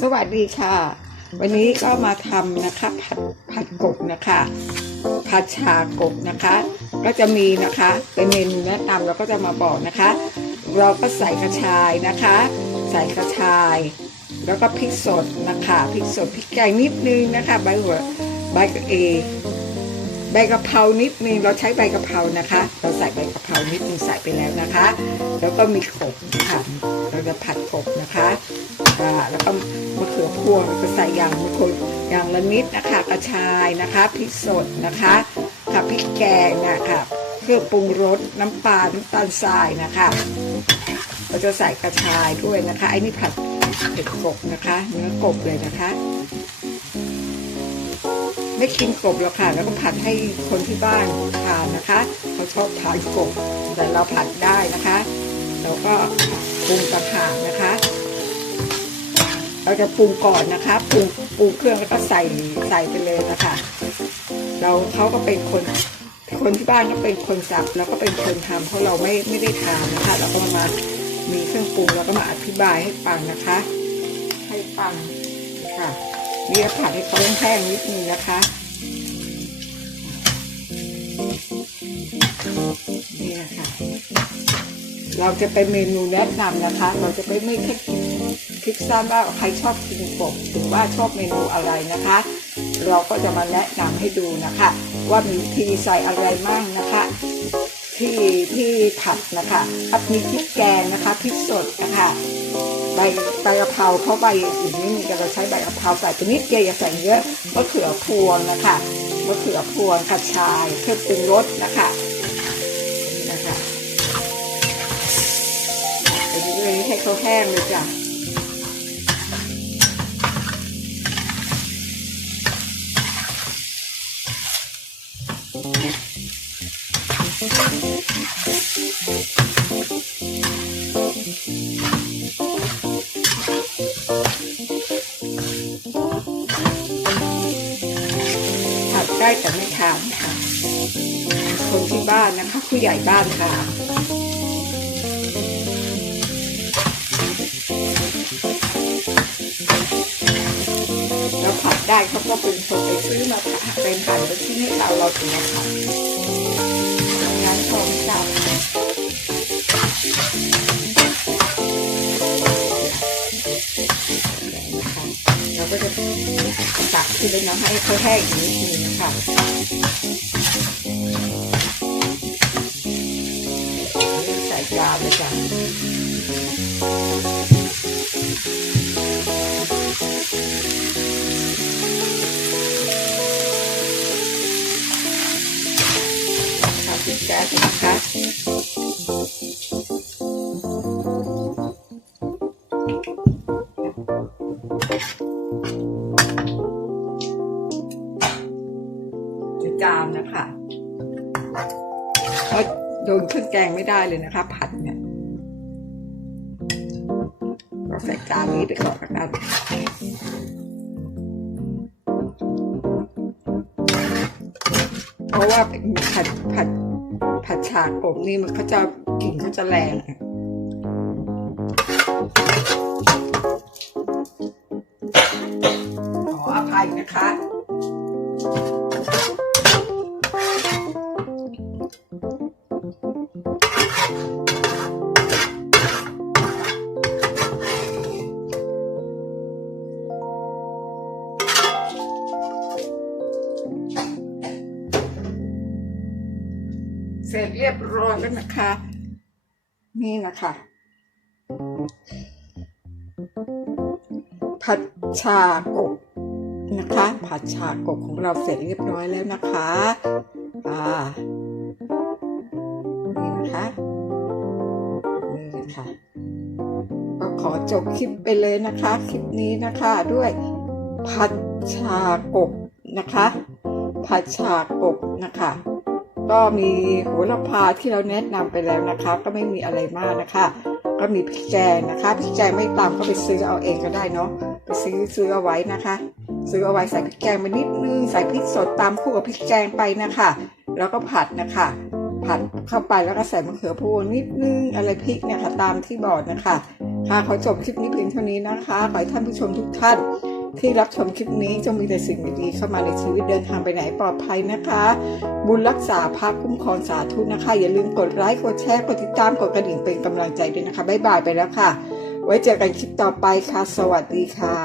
สวัสดีค่ะ วันนี้ก็มาทำนะคะผัดผัดกบนะคะ ผัดชากบนะคะ ก็จะมีนะคะเป็นเมนูแนะนำเราก็จะมาบอกนะคะ เราก็ใส่กระชายนะคะ ใส่กระชาย แล้วก็พริกสดนะคะพริกสดพริกแกงนิดนึงนะคะ ใบหัวใบกระเอใบกะเพรานิดนึงเราใช้ใบกะเพรานะคะ เราใส่ใบกะเพรานิดนึงใส่ไปแล้วนะคะ แล้วก็มีกบค่ะ เราจะผัดกบนะคะ อ่าแล้วก็มะเขือพวงก็ใส่อย่างมะคนอย่างละนิดนะคะ กระชายนะคะพริกสดนะคะค่ะพริกแกงนะคะเครื่องปรุงรสน้ำปลาน้ำตาลทรายนะคะเราจะใส่กระชายด้วยนะคะไอ้นี่ผัดเผ็ดกบนะคะ เนื้อกบเลยนะคะไม่กินกบหรอกค่ะ แล้วก็ผัดให้คนที่บ้านทานนะคะเขาชอบทานกบแต่เราผัดได้นะคะเราก็ปรุงต่างหากนะคะ เราจะปรุงก่อนนะคะปรุงปรุงเครื่องแล้วก็ใส่ใส่ไปเลยนะคะ เราเขาก็เป็นคนคนที่บ้านก็เป็นคนสับแล้วก็เป็นคนทำเพราะเราไม่ไม่ได้ทานนะคะ เราก็มามีเครื่องปรุงแล้วก็มาอธิบายให้ฟังนะคะ ให้ฟังค่ะนี่ก็ผัดให้เขาแห้งนิดนึงนะคะนี่นะคะเราจะเป็นเมนูแนะนำนะคะ เราจะไม่ไม่แค่กิน คิดสั้นว่าใครชอบกินกบหรือว่าชอบเมนูอะไรนะคะ เราก็จะมาแนะนำให้ดูนะคะ ว่ามีวิธีใส่อะไรมั่งนะคะ ที่ที่ผัดนะคะผัดมีพริกแกงนะคะพริกสดนะคะใบใบกะเพราเพราะใบอื่นไม่มีกันเราใช้ใบกะเพราใส่ไปนิดเดียวอย่าใส่เยอะมะเขือพวงนะคะมะเขือพวงกระชายเครื่อปรุงรสนะคะนี่นะคะไปเรื่อยๆให้เขาแห้งเลยจ้ะ ผัดได้แต่ไม่ทานค่ะ คนที่บ้านนะคะ ผู้ใหญ่บ้านค่ะเราผัดได้เขาก็เป็นคนไปซื้อมาเป็นหั่นเป็นชิ้นให้เราเราถึงจะผัด ตักขึ้นเลยนะให้เขาแห้งอีกนิดนึงค่ะใส่จานเลยจ้ะค่ะปิดแก๊สนะคะ จามนะคะเพราะโดนเครื่องแกงไม่ได้เลยนะคะ ผัดเนี่ยเราใส่จานนี้ไปก่อนละกันเพราะว่าเป็นผัดผัดผัดฉากกบนี่มันเขาจะกลิ่นเขาจะแรงขออภัยนะคะ เสร็จเรียบร้อยแล้วนะคะ นี่นะคะ ผัดชากบนะคะ ผัดชากบของเราเสร็จเรียบร้อยแล้วนะคะอ่านี่นะคะนี่ค่ะก็ขอจบคลิปไปเลยนะคะ คลิปนี้นะคะด้วยผัดชากบนะคะ ผัดชากบนะคะ ก็มีโหระพาที่เราแนะนำไปแล้วนะคะ ก็ไม่มีอะไรมากนะคะ ก็มีพริกแกงนะคะพริกแกงไม่ตามก็ไปซื้อเอาเองก็ได้เนาะไปซื้อซื้อเอาไว้นะคะ ซื้อเอาไว้ใส่พริกแกงไปนิดนึงใส่พริกสดตามคู่กับพริกแกงไปนะคะ แล้วก็ผัดนะคะ ผัดเข้าไปแล้วก็ใส่มะเขือพวงนิดนึงอะไรพริกเนี่ยค่ะตามที่บอกนะคะ ค่ะขอจบคลิปนี้เพียงเท่านี้นะคะขอให้ท่านผู้ชมทุกท่าน ที่รับชมคลิปนี้จงมีแต่สิ่งดีๆเข้ามาในชีวิตเดินทางไปไหนปลอดภัยนะคะ บุญรักษาพระคุ้มครองสาธุนะคะ อย่าลืมกดไลค์กดแชร์กดติดตามกดกระดิ่งเป็นกำลังใจด้วยนะคะบ๊ายบายไปแล้วค่ะ ไว้เจอกันคลิปต่อไปค่ะ สวัสดีค่ะ